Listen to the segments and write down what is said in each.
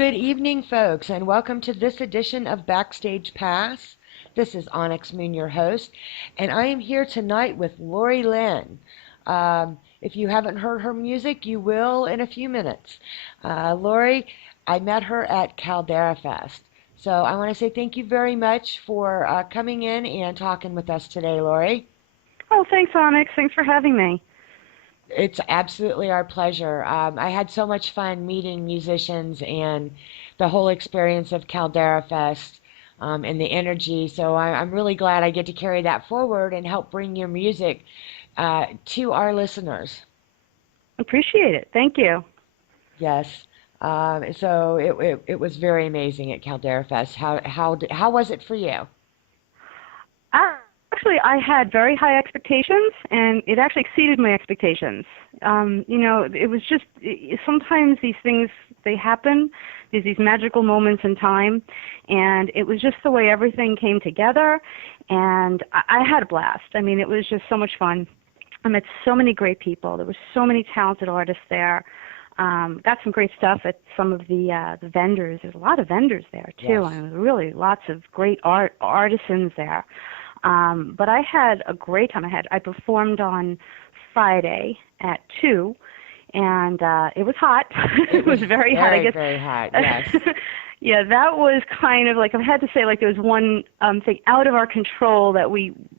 Good evening, folks, and welcome to this edition of Backstage Pass. This is Onyx Moon, your host, and I am here tonight with Lori Llyn. If you haven't heard her music, you will in a few minutes. Lori, I met her at Caldera Fest. So I want to say thank you very much for coming in and talking with us today, Lori. Oh, thanks, Onyx. Thanks for having me. It's absolutely our pleasure. I had so much fun meeting musicians and the whole experience of Caldera Fest and the energy. So I'm really glad I get to carry that forward and help bring your music to our listeners. Appreciate it. Thank you. Yes. So it was very amazing at Caldera Fest. How was it for you? Actually, I had very high expectations, and it actually exceeded my expectations. It was just sometimes these things they happen. There's these magical moments in time, and it was just the way everything came together, and I had a blast. I mean, it was just so much fun. I met so many great people. There were so many talented artists there. Got some great stuff at some of the vendors. There's a lot of vendors there too, Yes. and really lots of great artisans there. But I had a great time. I performed on Friday at 2, and it was hot. It It was was very hot, I very, guess. very hot. Yes. Yeah, that was kind of like, I had to say, like, there was one thing out of our control that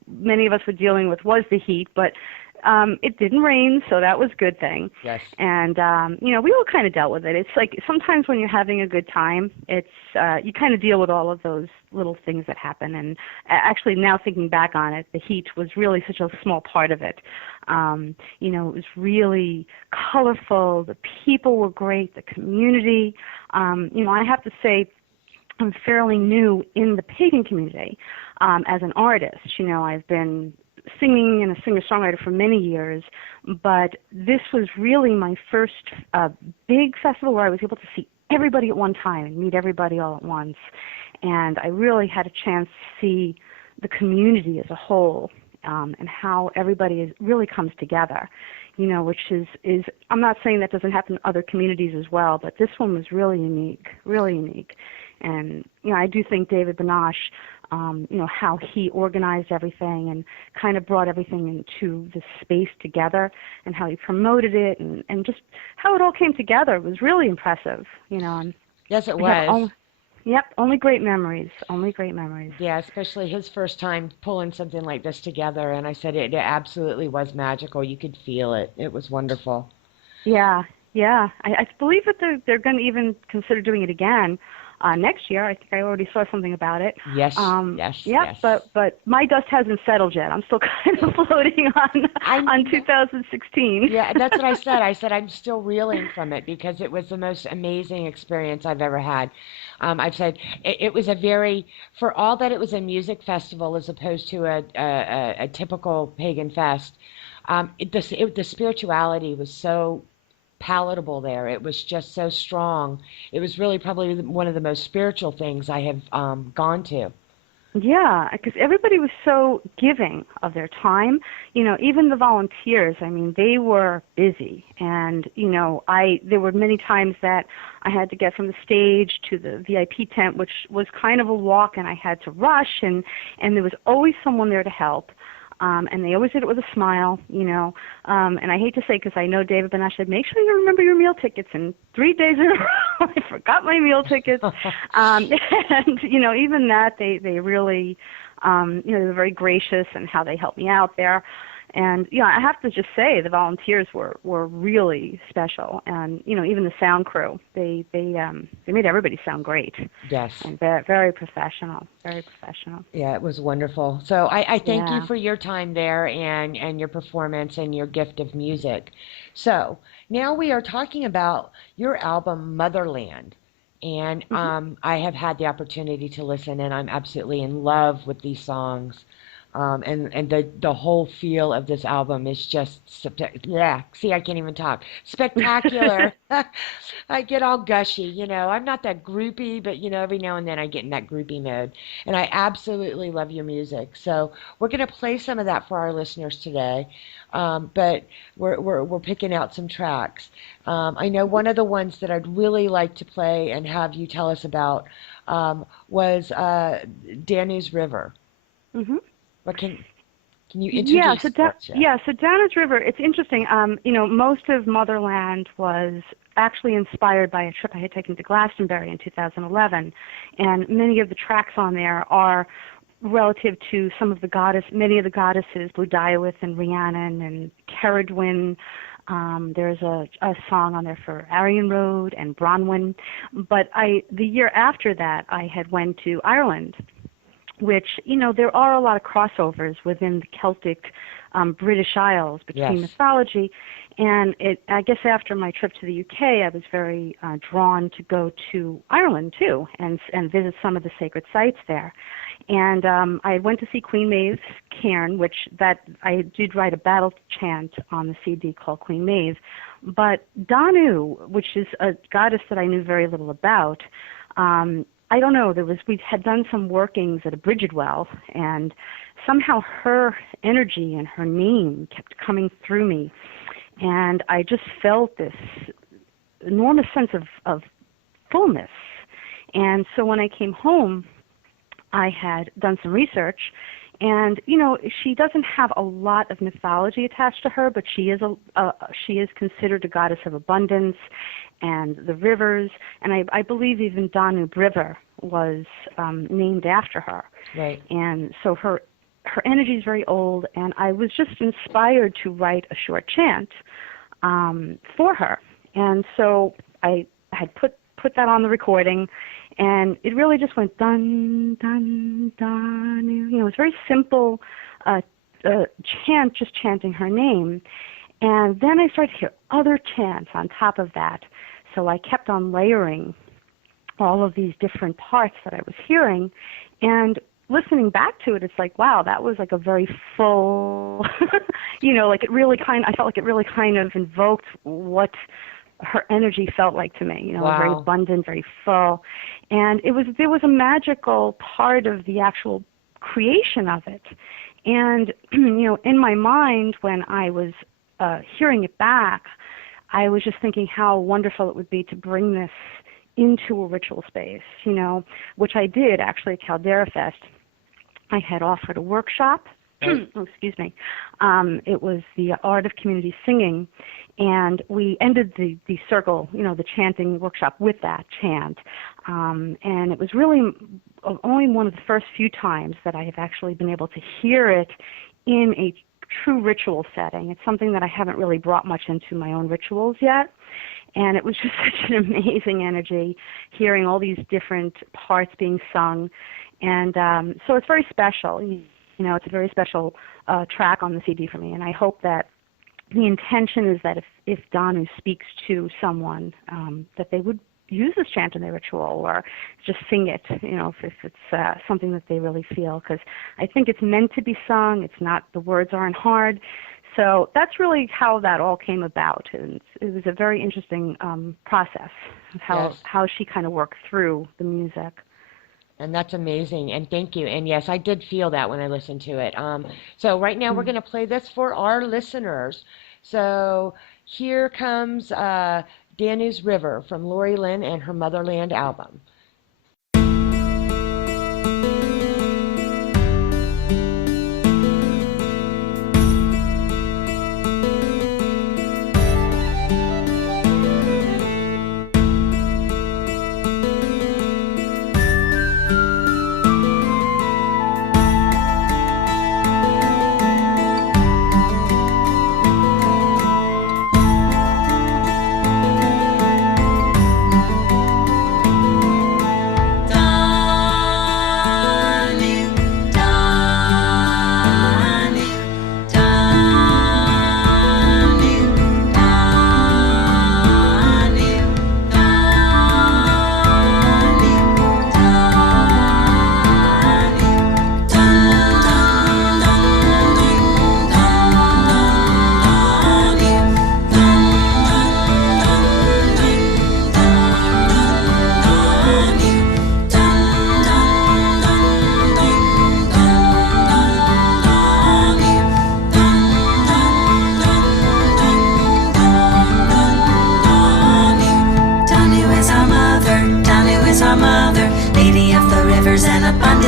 many of us were dealing with was the heat, but it didn't rain, so that was a good thing. Yes. And we all kind of dealt with it. It's like sometimes when you're having a good time, it's you kind of deal with all of those little things that happen. And actually, now thinking back on it, the heat was really such a small part of it. It was really colorful. The people were great. The community. I have to say, I'm fairly new in the pagan community as an artist. I've been singing and a singer-songwriter for many years, but this was really my first big festival where I was able to see everybody at one time and meet everybody all at once. And I really had a chance to see the community as a whole and how everybody really comes together, which is I'm not saying that doesn't happen in other communities as well, but this one was really unique, really unique. And, I do think David Banash, how he organized everything and kind of brought everything into this space together and how he promoted it and just how it all came together was really impressive, And Yes, it I have was. only great memories, only great memories. Yeah, especially his first time pulling something like this together. And I said it absolutely was magical. You could feel it. It was wonderful. Yeah, yeah. I believe that they're going to even consider doing it again next year. I think I already saw something about it. Yes, yes, Yeah, yes. but my dust hasn't settled yet. I'm still kind of floating on 2016. Yeah, that's what I said. I said I'm still reeling from it because it was the most amazing experience I've ever had. I've said it was for all that it was a music festival as opposed to a typical pagan fest. The spirituality was so palatable there. It was just so strong. It was really probably one of the most spiritual things I have gone to. Yeah, because everybody was so giving of their time. Even the volunteers. I mean, they were busy, and there were many times that I had to get from the stage to the VIP tent, which was kind of a walk, and I had to rush, and there was always someone there to help. And they always did it with a smile. And I hate to say, because I know David Benash said, make sure you remember your meal tickets. And 3 days in a row, I forgot my meal tickets. And, even that, they really, they were very gracious in how they helped me out there. And, I have to just say the volunteers were really special. And, even the sound crew, they made everybody sound great. Yes. And very, very professional, very professional. Yeah, it was wonderful. So I thank you Yeah. for your time there and your performance and your gift of music. So now we are talking about your album Motherland. And Mhm. I have had the opportunity to listen, and I'm absolutely in love with these songs. And the whole feel of this album is just yeah. See, I can't even talk. Spectacular. I get all gushy, you know. I'm not that groupie, but you know, every now and then I get in that groupie mode. And I absolutely love your music. So we're gonna play some of that for our listeners today. But we're picking out some tracks. I know one of the ones that I'd really like to play and have you tell us about was Danu's River. Hmm. What can you introduce for us? Yeah. So Downers River, it's interesting. Most of Motherland was actually inspired by a trip I had taken to Glastonbury in 2011, and many of the tracks on there are relative to many of the goddesses, Blue Diawith and Rhiannon and Ceridwen. There's a song on there for Arian Road and Bronwyn. But the year after that, I had went to Ireland, which, there are a lot of crossovers within the Celtic British Isles between Yes. mythology. And I guess after my trip to the UK, I was very drawn to go to Ireland too and visit some of the sacred sites there. And I went to see Queen Maeve's cairn, which that I did write a battle chant on the CD called Queen Maeve. But Danu, which is a goddess that I knew very little about, I don't know. We had done some workings at a Bridget well, and somehow her energy and her name kept coming through me, and I just felt this enormous sense of fullness. And so when I came home, I had done some research, and she doesn't have a lot of mythology attached to her, but she is considered a goddess of abundance and the rivers, and I believe even Danu River was named after her. Right. And so her energy is very old, and I was just inspired to write a short chant for her. And so I had put that on the recording, and it really just went dun dun dun. It's very simple chant, just chanting her name. And then I started to hear other chants on top of that. So I kept on layering all of these different parts that I was hearing, and listening back to it, it's like, wow, that was like a very full, like I felt like it really kind of invoked what her energy felt like to me, Wow. very abundant, very full. And there was a magical part of the actual creation of it. And, in my mind, when I was hearing it back, I was just thinking how wonderful it would be to bring this into a ritual space, which I did actually at Caldera Fest. I had offered a workshop. Right. Oh, excuse me. It was the art of community singing, and we ended the circle, the chanting workshop with that chant. And it was really only one of the first few times that I have actually been able to hear it in a true ritual setting. It's something that I haven't really brought much into my own rituals yet. And it was just such an amazing energy, hearing all these different parts being sung. And so it's very special. It's a very special track on the CD for me. And I hope that the intention is that if Danu speaks to someone, that they would use this chant in their ritual or just sing it, if it's something that they really feel. Because I think it's meant to be sung. It's not, the words aren't hard. So that's really how that all came about. And it was a very interesting process of Yes. how she kind of worked through the music. And that's amazing. And thank you. And yes, I did feel that when I listened to it. So right now we're going to play this for our listeners. So here comes Danu's River from Lori Llyn and her Motherland album.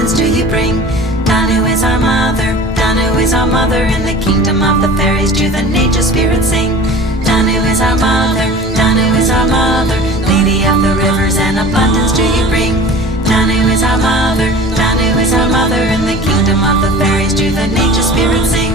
abundance do you bring. Danu is our mother, Danu is our mother. In the kingdom of the fairies do the nature spirits sing. Danu is our mother, Danu is our mother. Lady of the rivers and abundance do you bring. Danu is our mother, Danu is our mother. In the kingdom of the fairies do the nature spirits sing.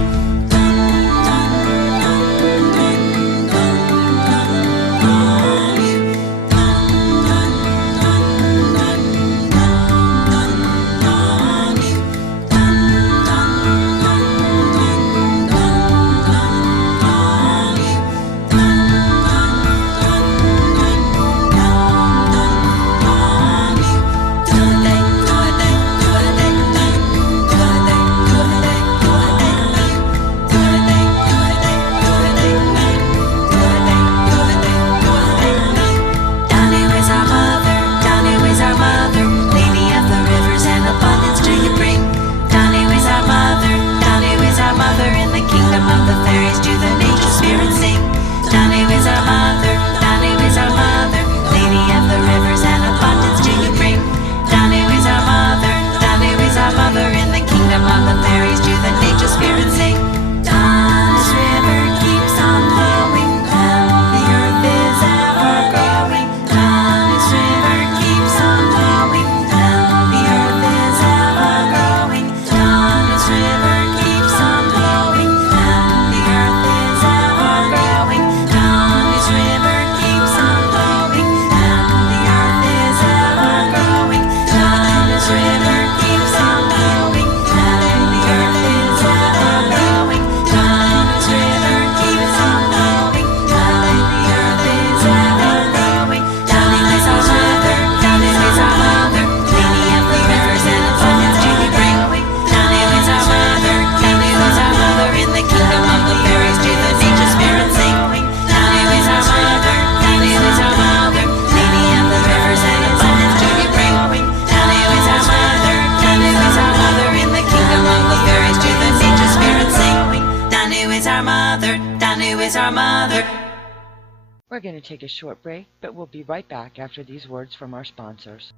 We're going to take a short break, but we'll be right back after these words from our sponsors.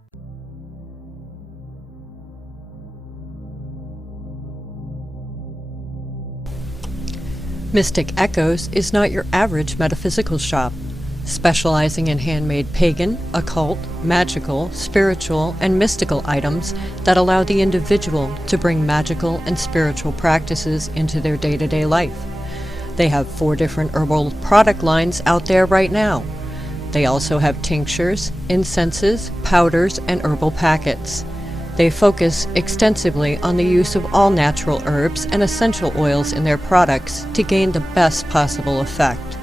Mystic Echoes is not your average metaphysical shop, specializing in handmade pagan, occult, magical, spiritual, and mystical items that allow the individual to bring magical and spiritual practices into their day-to-day life. They have 4 different herbal product lines out there right now. They also have tinctures, incenses, powders, and herbal packets. They focus extensively on the use of all natural herbs and essential oils in their products to gain the best possible effect.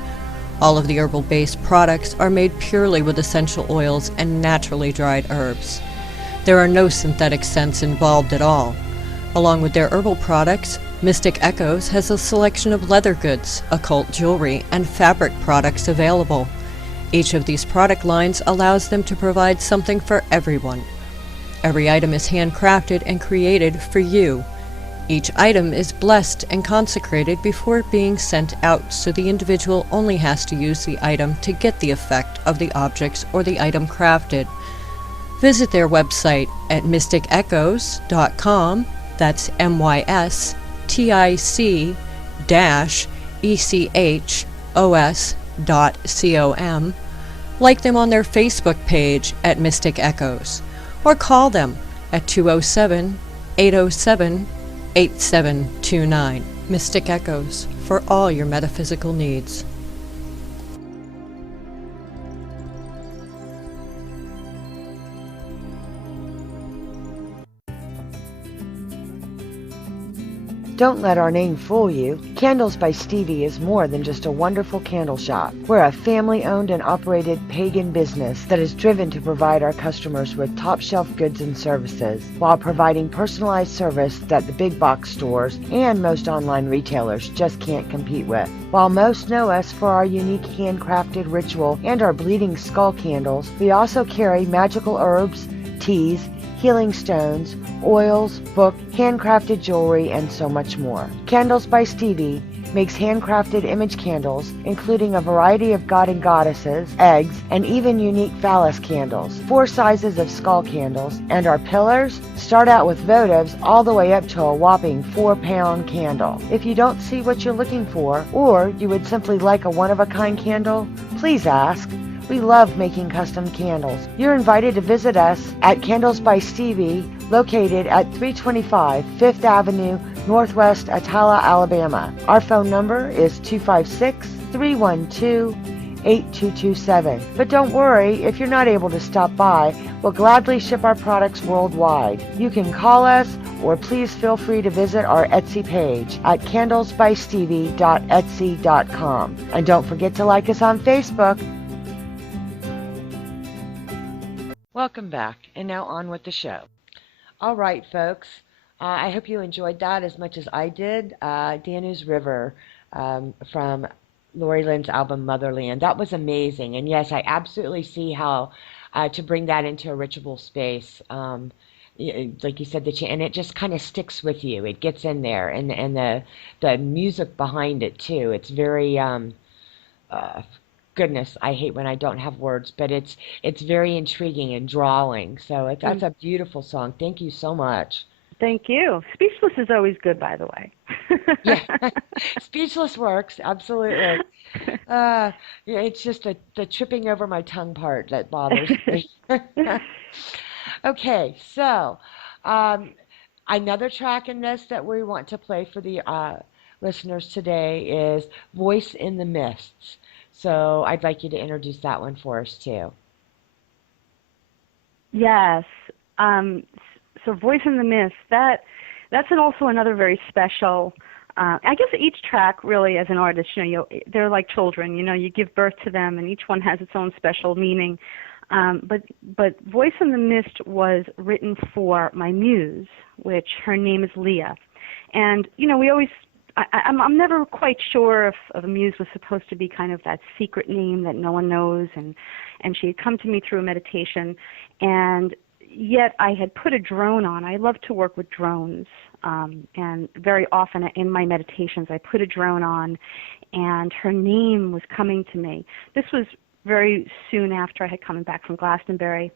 All of the herbal-based products are made purely with essential oils and naturally dried herbs. There are no synthetic scents involved at all. Along with their herbal products, Mystic Echoes has a selection of leather goods, occult jewelry, and fabric products available. Each of these product lines allows them to provide something for everyone. Every item is handcrafted and created for you. Each item is blessed and consecrated before being sent out, so the individual only has to use the item to get the effect of the objects or the item crafted. Visit their website at mysticechoes.com, that's mystic-echos.com. Like them on their Facebook page at Mystic Echoes, or call them at 207-807-8729. Mystic Echoes, for all your metaphysical needs. Don't let our name fool you. Candles by Stevie is more than just a wonderful candle shop. We're a family-owned and operated pagan business that is driven to provide our customers with top-shelf goods and services while providing personalized service that the big box stores and most online retailers just can't compete with. While most know us for our unique handcrafted ritual and our bleeding skull candles, we also carry magical herbs, teas, healing stones, oils, book, handcrafted jewelry, and so much more. Candles by Stevie makes handcrafted image candles, including a variety of god and goddesses, eggs, and even unique phallus candles, 4 sizes of skull candles, and our pillars start out with votives all the way up to a whopping 4-pound candle. If you don't see what you're looking for, or you would simply like a one-of-a-kind candle, please ask. We love making custom candles. You're invited to visit us at Candles by Stevie, located at 325 5th Avenue, Northwest Atala, Alabama. Our phone number is 256-312-8227. But don't worry, if you're not able to stop by, we'll gladly ship our products worldwide. You can call us, or please feel free to visit our Etsy page at candlesbystevie.etsy.com. And don't forget to like us on Facebook. Welcome back, and now on with the show. All right, folks, I hope you enjoyed that as much as I did. Danu's River from Lori Llyn's album Motherland. That was amazing, and yes, I absolutely see how to bring that into a ritual space. Like you said, and it just kind of sticks with you. It gets in there, and the music behind it too. It's very goodness, I hate when I don't have words, but it's very intriguing and drawing. So that's a beautiful song. Thank you so much. Thank you. Speechless is always good, by the way. Yeah, Speechless works, absolutely. Yeah, it's just the tripping over my tongue part that bothers me. Okay, so another track in this that we want to play for the listeners today is Voice in the Mists. So I'd like you to introduce that one for us, too. Yes. So Voice in the Mist, that's also another very special, I guess each track really as an artist, they're like children, you give birth to them and each one has its own special meaning. But Voice in the Mist was written for my muse, which her name is Leah. And, we always, I'm never quite sure if a muse was supposed to be kind of that secret name that no one knows, and she had come to me through a meditation, and yet I had put a drone on. I love to work with drones, and very often in my meditations I put a drone on, and her name was coming to me. This was very soon after I had come back from Glastonbury,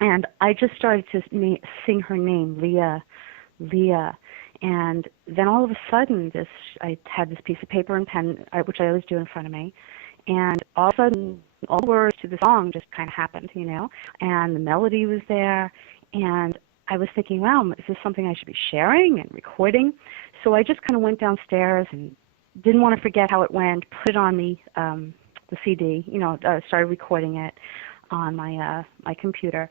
and I just started to sing her name, Leah, Leah. And then all of a sudden, I had this piece of paper and pen, which I always do in front of me, and all of a sudden, all the words to the song just kind of happened, and the melody was there, and I was thinking, wow, is this something I should be sharing and recording? So I just kind of went downstairs and didn't want to forget how it went, put it on the CD, started recording it on my computer.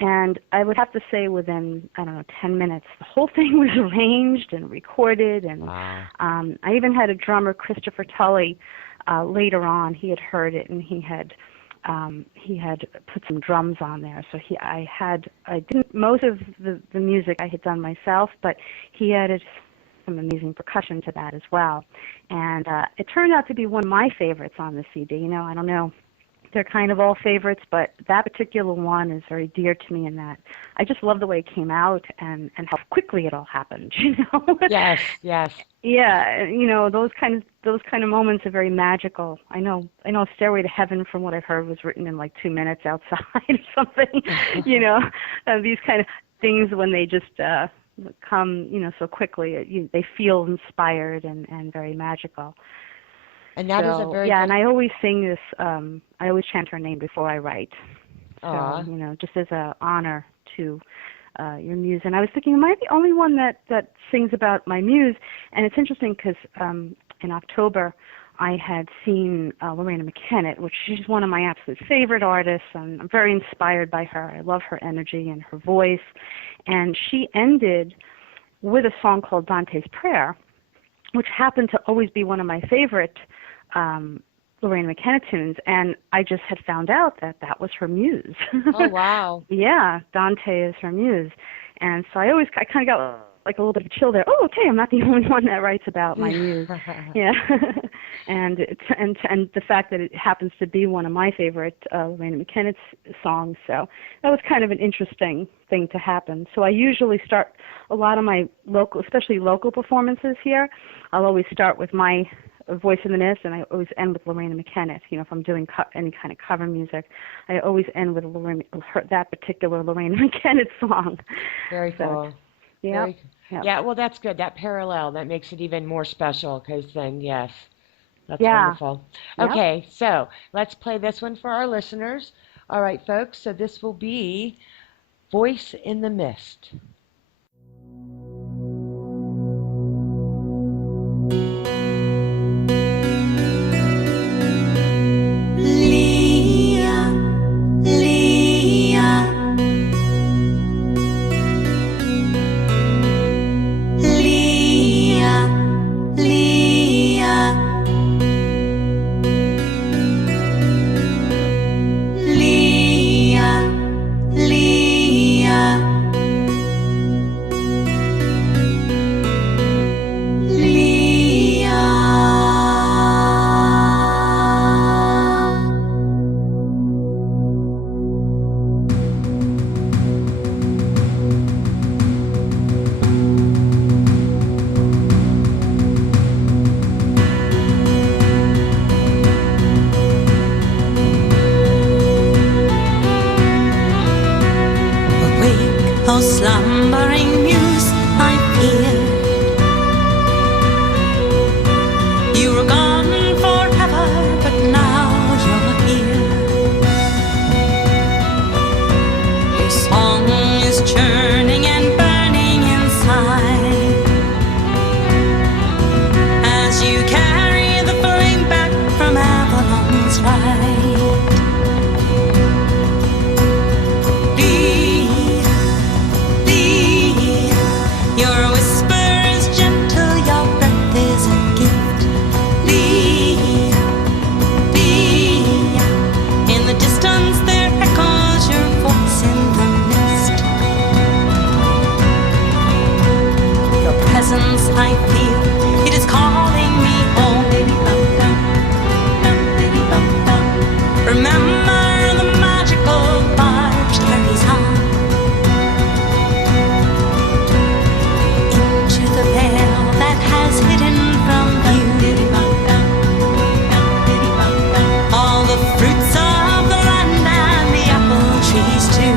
And I would have to say within, 10 minutes, the whole thing was arranged and recorded. And wow. I even had a drummer, Christopher Tully, later on. He had heard it, and he had put some drums on there. So most of the music I had done myself, but he added some amazing percussion to that as well. And it turned out to be one of my favorites on the CD. I don't know. They're kind of all favorites, but that particular one is very dear to me in that I just love the way it came out and how quickly it all happened, Yes, yes. Yeah, those kind of moments are very magical. I know Stairway to Heaven, from what I've heard, was written in like 2 minutes outside or something, these kind of things when they just come, so quickly, they feel inspired and very magical. And that is a very and I always sing this. I always chant her name before I write. So just as an honor to your muse. And I was thinking, am I the only one that sings about my muse? And it's interesting because in October I had seen Lorena McKennitt, which she's one of my absolute favorite artists. And I'm very inspired by her. I love her energy and her voice. And she ended with a song called Dante's Prayer, which happened to always be one of my favorite Lorena McKennitt tunes, and I just had found out that was her muse. Oh, wow. Yeah, Dante is her muse. And so I kind of got like a little bit of a chill there. Oh, okay, I'm not the only one that writes about my muse. Yeah. and the fact that it happens to be one of my favorite Lorena McKennett's songs. So that was kind of an interesting thing to happen. So I usually start a lot of my local, especially local performances here. I'll always start with my Voice in the Mist, and I always end with Lorena McKennett. You know, if I'm doing any kind of cover music, I always end with that particular Lorena McKennett song. Very cool. Yeah. Yeah, well, that's good. That parallel, that makes it even more special because then, yes, that's Yeah. wonderful. Yep. Okay, so let's play this one for our listeners. All right, folks, so this will be Voice in the Mist. Oh, slumbering muse, I fear you were gone forever, but now you're here. Your song is churning and burning inside as you carry the flame back from Avalon's ride. Your whisper is gentle, your breath is a gift. Lee, in the distance there echoes your voice in the mist. Your presence I feel, it is calling me home. Remember the magical barge carries on the veil that has hidden from view all the fruits of the land and the apple trees too.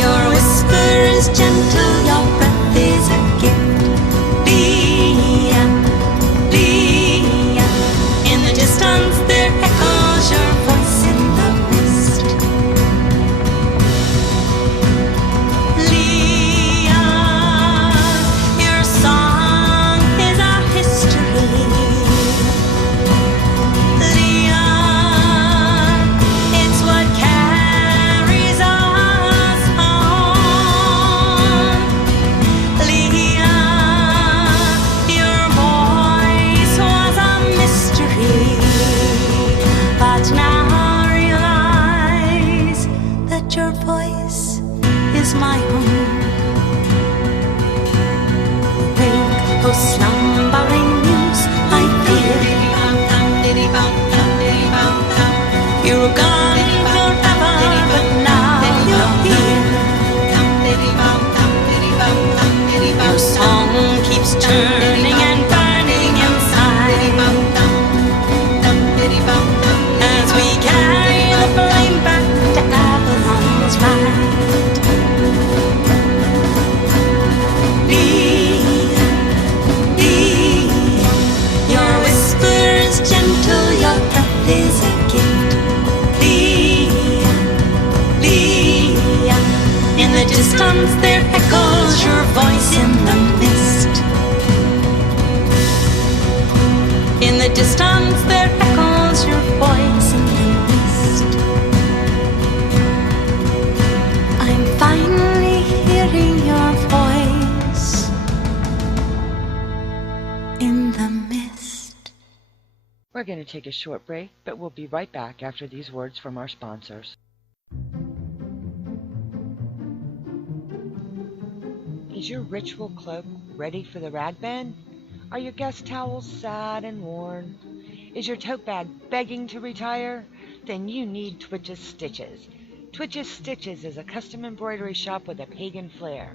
Your whisper is gentle, your breath is a gift. In the distance there echoes your voice in the mist. Your song is our history. It's what carries us on. Your voice was a mystery, but now I realize that your voice is my home. Awake, oh slumbering muse, I fear you were gone forever, but now you're here. Your song keeps turning and burning inside as we carry the flame back to Avalon's ride. Your whisper is gentle, your breath is a gift. In the distance there echoes your voice in the mist. In the distance there echoes your voice in the mist. I'm finally hearing your voice in the mist. We're going to take a short break, but we'll be right back after these words from our sponsors. Is your ritual cloak ready for the rag bin? Are your guest towels sad and worn? Is your tote bag begging to retire? Then you need Twitch's Stitches. Twitch's Stitches is a custom embroidery shop with a pagan flair.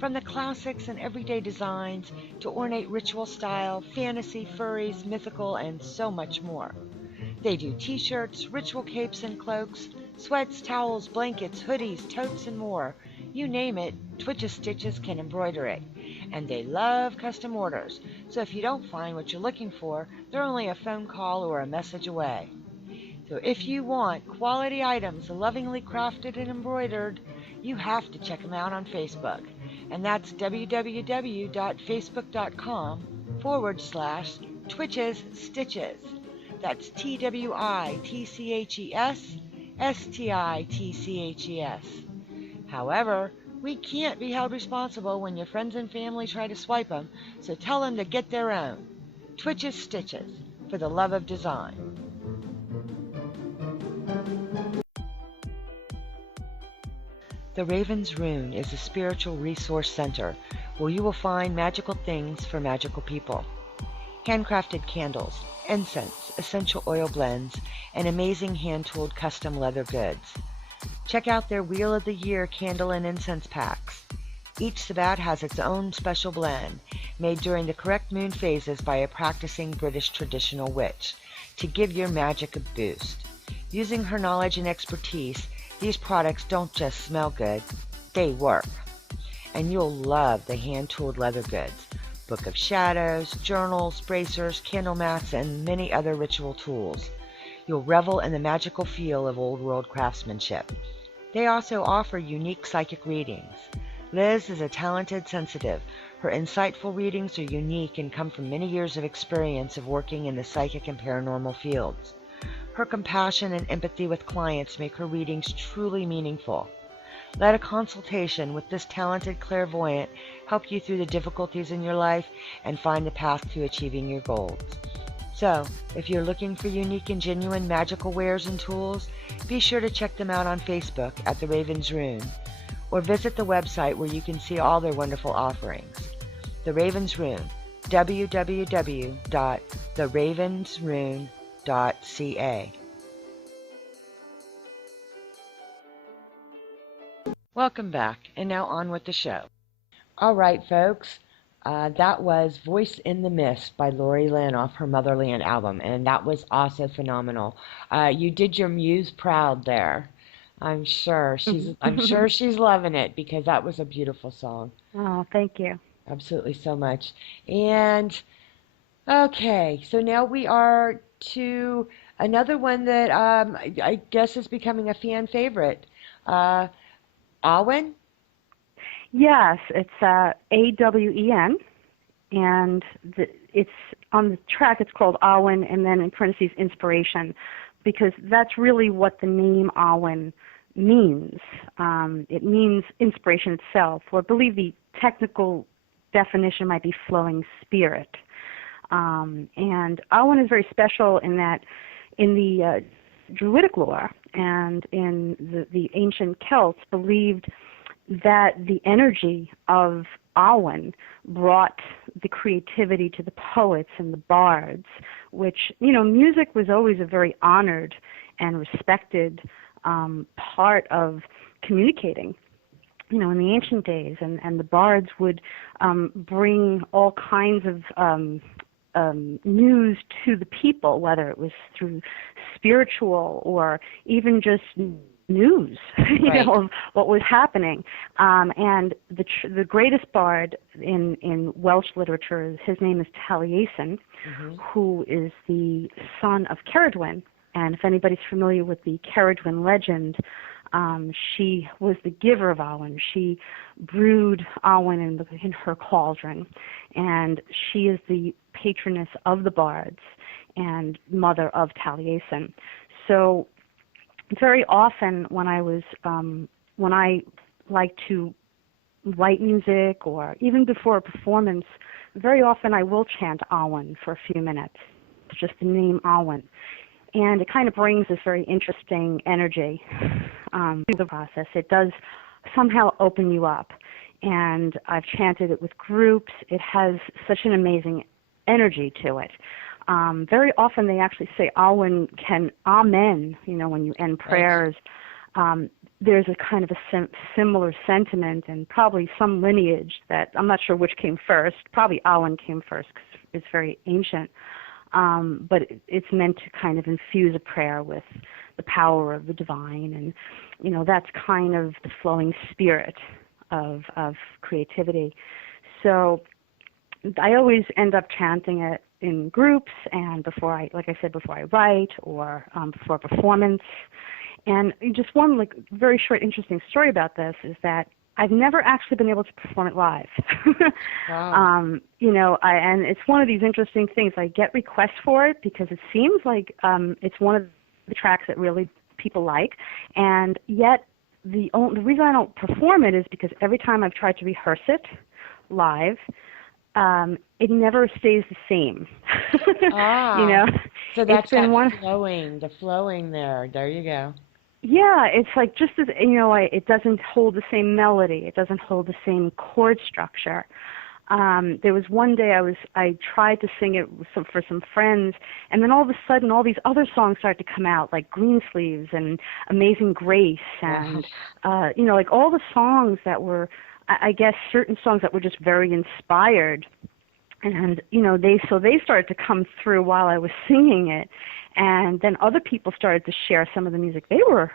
From the classics and everyday designs to ornate ritual style, fantasy, furries, mythical, and so much more. They do t-shirts, ritual capes and cloaks, sweats, towels, blankets, hoodies, totes, and more. You name it, Twitch's Stitches can embroider it. And they love custom orders, so if you don't find what you're looking for, they're only a phone call or a message away. So if you want quality items lovingly crafted and embroidered, you have to check them out on Facebook. And that's www.facebook.com/Twitch's Stitches. That's TWITCHES STITCHES. However, we can't be held responsible when your friends and family try to swipe them, so tell them to get their own. Twitch's Stitches, for the love of design. The Raven's Rune is a spiritual resource center where you will find magical things for magical people. Handcrafted candles, incense, essential oil blends, and amazing hand-tooled custom leather goods. Check out their Wheel of the Year candle and incense packs. Each Sabbat has its own special blend, made during the correct moon phases by a practicing British traditional witch, to give your magic a boost. Using her knowledge and expertise, these products don't just smell good, they work. And you'll love the hand-tooled leather goods, Book of Shadows, journals, bracers, candle mats, and many other ritual tools. You'll revel in the magical feel of old-world craftsmanship. They also offer unique psychic readings. Liz is a talented sensitive. Her insightful readings are unique and come from many years of experience of working in the psychic and paranormal fields. Her compassion and empathy with clients make her readings truly meaningful. Let a consultation with this talented clairvoyant help you through the difficulties in your life and find the path to achieving your goals. So, if you're looking for unique and genuine magical wares and tools, be sure to check them out on Facebook at The Raven's Rune, or visit the website where you can see all their wonderful offerings. The Raven's Rune, www.theravensrune.ca. Welcome back, and now on with the show. All right, folks, that was Voice in the Mist by Lori Llyn off her Motherland album, and that was also phenomenal. You did your muse proud there. I'm sure she's loving it, because that was a beautiful song. Oh, thank you. Absolutely, so much. And okay, so now we are to another one that I guess is becoming a fan favorite. Awen? Yes, it's AWEN, and it's on the track. It's called Awen, and then in parentheses inspiration, because that's really what the name Awen means. It means inspiration itself, or I believe the technical definition might be flowing spirit. And Awen is very special in that, in the Druidic lore and in the ancient Celts believed that the energy of Awen brought the creativity to the poets and the bards, which, music was always a very honored and respected part of communicating, in the ancient days. And the bards would bring all kinds of news to the people, whether it was through spiritual or even just news, Right. of what was happening. And the greatest bard in Welsh literature, his name is Taliesin, who is the son of Ceridwen. And if anybody's familiar with the Ceridwen legend, she was the giver of Awen. She brewed Awen in her cauldron, and she is the patroness of the bards and mother of Taliesin. So very often when I like to write music, or even before a performance, very often I will chant Awen for a few minutes, just the name Awen. And it kind of brings this very interesting energy to the process. It does somehow open you up. and I've chanted it with groups. It has such an amazing energy to it. Very often they actually say amen, when you end prayers. There's a kind of a similar sentiment and probably some lineage that I'm not sure which came first. Probably awen came first because it's very ancient. But it's meant to kind of infuse a prayer with the power of the divine, and that's kind of the flowing spirit of creativity. So I always end up chanting it in groups, and before I write or before a performance. And just one very short interesting story about this is that I've never actually been able to perform it live. Wow. And it's one of these interesting things. I get requests for it because it seems like it's one of the tracks that really people like, and yet the reason I don't perform it is because every time I've tried to rehearse it live, it never stays the same. So that's it's been the flowing there. There you go. Yeah, it's like just as it doesn't hold the same melody. It doesn't hold the same chord structure. There was one day I tried to sing it for some friends, and then all of a sudden all these other songs started to come out, like Greensleeves and Amazing Grace, and like all the songs that were, I guess, certain songs that were just very inspired. And they started to come through while I was singing it, and then other people started to share some of the music they were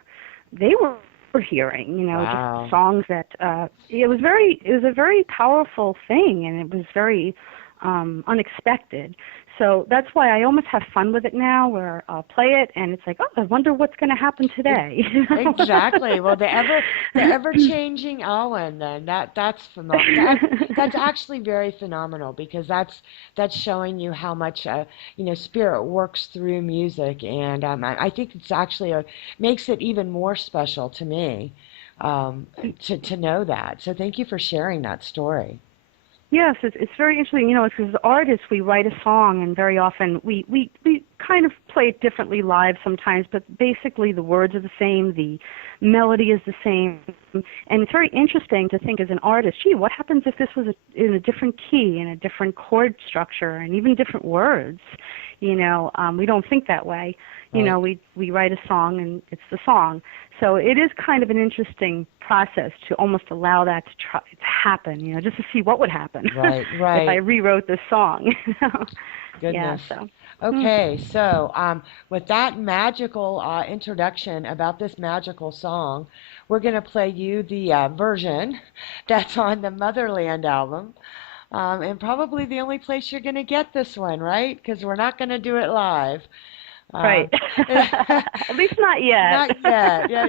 hearing. Wow. Just songs that it was a very powerful thing, and it was very unexpected. So that's why I almost have fun with it now, where I'll play it and it's like, oh, I wonder what's going to happen today. Exactly. Well, the ever changing awen, then that's phenomenal. That's actually very phenomenal, because that's showing you how much spirit works through music, and I think it's actually makes it even more special to me to know that. So thank you for sharing that story. Yes, it's very interesting. It's as artists, we write a song, and very often we kind of play it differently live sometimes, but basically the words are the same, the melody is the same, and it's very interesting to think as an artist, gee, what happens if this was in a different key, in a different chord structure, and even different words? We don't think that way. Right. We write a song, and it's the song. So it is kind of an interesting process to almost allow that to happen, just to see what would happen Right. if I rewrote this song. Goodness. Yeah, so. Okay, so with that magical introduction about this magical song, we're going to play you the version that's on the Motherland album. And probably the only place you're going to get this one, right? Because we're not going to do it live. Right. At least not yet. Not yet. Yeah,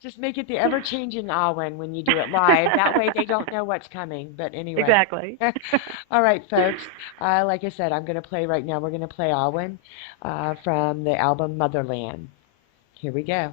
just make it the ever-changing awen when you do it live. That way they don't know what's coming. But anyway. Exactly. All right, folks. Like I said, I'm going to play right now. We're going to play awen from the album Motherland. Here we go.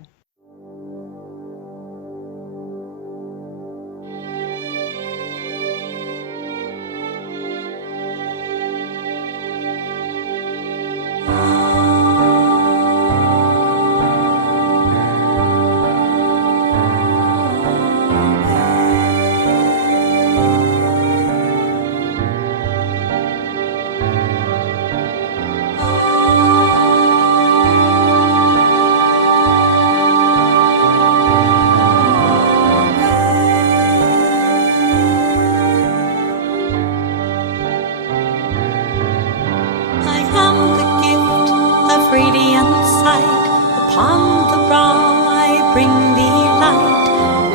I am the gift of radiant sight. Upon the brow I bring thee light.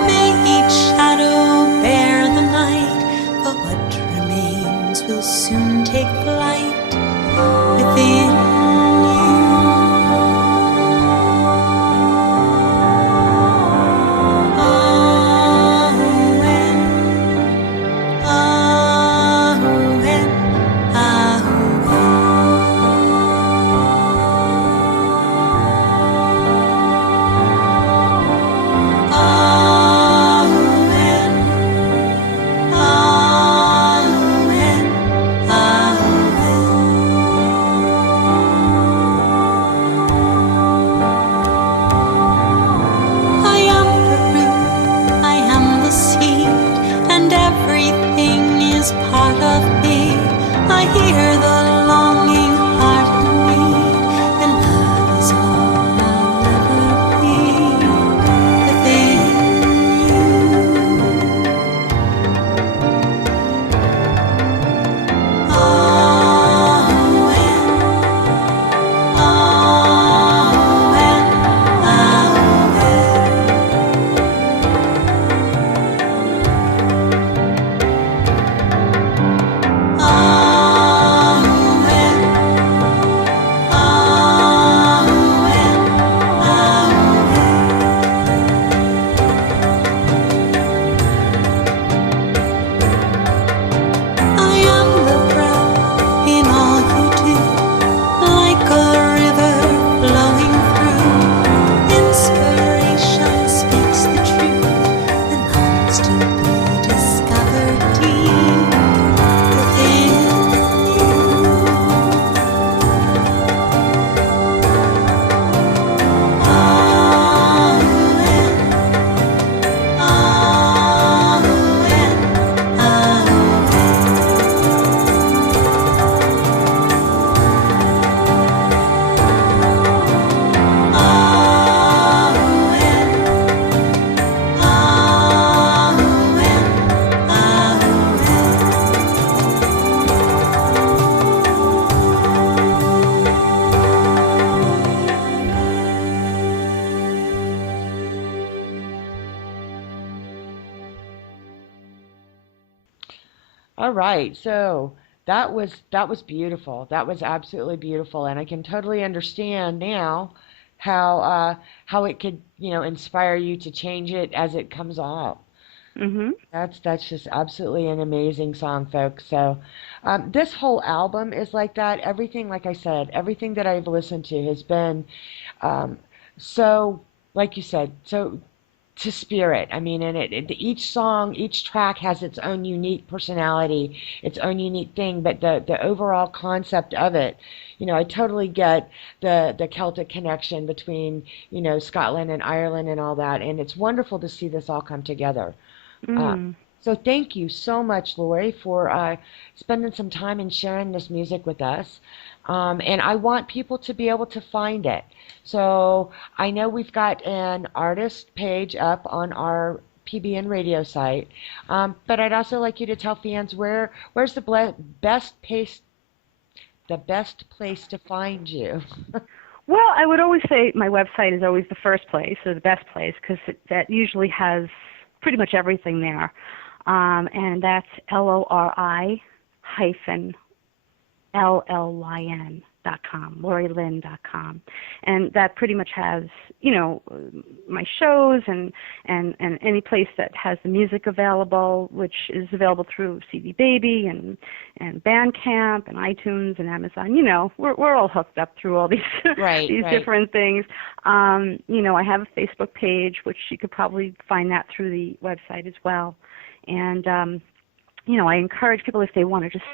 May each shadow bear the night, but what remains will soon take flight within you. Awen, awen, awen. All right. So that was beautiful. That was absolutely beautiful, and I can totally understand now how it could, inspire you to change it as it comes out. Mhm. That's just absolutely an amazing song, folks. So, this whole album is like that. Everything, like I said, everything that I've listened to has been um, so, like you said, so to spirit. I mean, and each song, each track has its own unique personality, its own unique thing. But the overall concept of it, I totally get the Celtic connection between, Scotland and Ireland and all that. And it's wonderful to see this all come together. Uh, Mm. so thank you so much, Lori, for spending some time and sharing this music with us. And I want people to be able to find it. So I know we've got an artist page up on our PBN radio site, but I'd also like you to tell fans where's the best place to find you. Well, I would always say my website is always the first place or the best place because that usually has pretty much everything there. And that's LORI hyphen LLYN.com, LoriLyn.com. And that pretty much has, my shows and any place that has the music available, which is available through CD Baby and Bandcamp and iTunes and Amazon. We're all hooked up through all these Right, these right. different things. I have a Facebook page, which you could probably find that through the website as well. And I encourage people if they want to just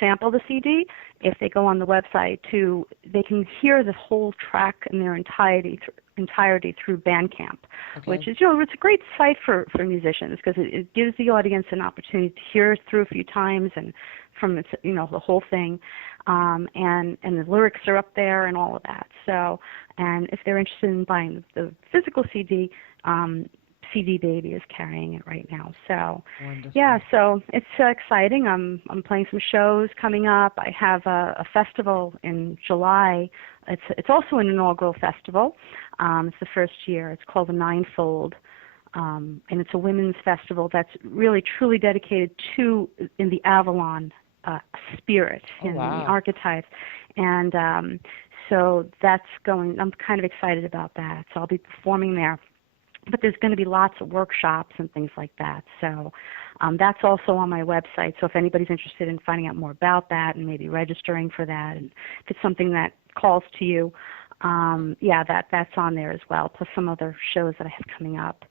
sample the CD, if they go on the website they can hear the whole track in their entirety through Bandcamp, Okay. which is, it's a great site for musicians because it gives the audience an opportunity to hear it through a few times and from its, the whole thing, and the lyrics are up there and all of that. So, and if they're interested in buying the physical CD, CD Baby is carrying it right now. So, Wonderful. yeah, so it's exciting. I'm playing some shows coming up. I have a festival in July. It's also an inaugural festival. It's the first year. It's called the Ninefold, and it's a women's festival that's really truly dedicated to in the Avalon spirit Oh, and the wow. archetypes, and so that's going. I'm kind of excited about that. So I'll be performing there. But there's going to be lots of workshops and things like that. So that's also on my website. So if anybody's interested in finding out more about that and maybe registering for that, and if it's something that calls to you, that's on there as well, plus some other shows that I have coming up.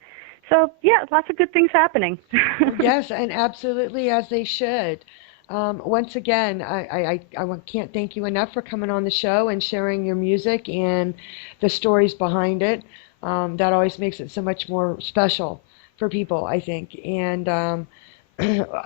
So, yeah, lots of good things happening. Yes, and absolutely as they should. Once again, I can't thank you enough for coming on the show and sharing your music and the stories behind it. That always makes it so much more special for people, I think. And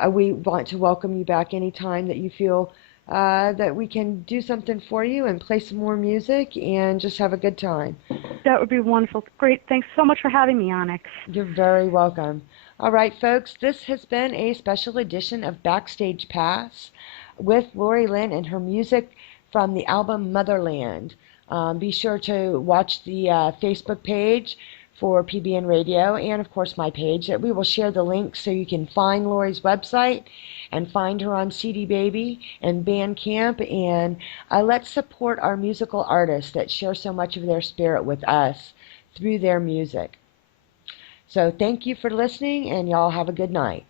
we want to welcome you back anytime that you feel that we can do something for you and play some more music and just have a good time. That would be wonderful. Great. Thanks so much for having me, Onyx. You're very welcome. All right, folks, this has been a special edition of Backstage Pass with Lori Llyn and her music from the album Motherland. Be sure to watch the Facebook page for PBN Radio and, of course, my page. We will share the links so you can find Lori's website and find her on CD Baby and Bandcamp. And let's support our musical artists that share so much of their spirit with us through their music. So thank you for listening, and y'all have a good night.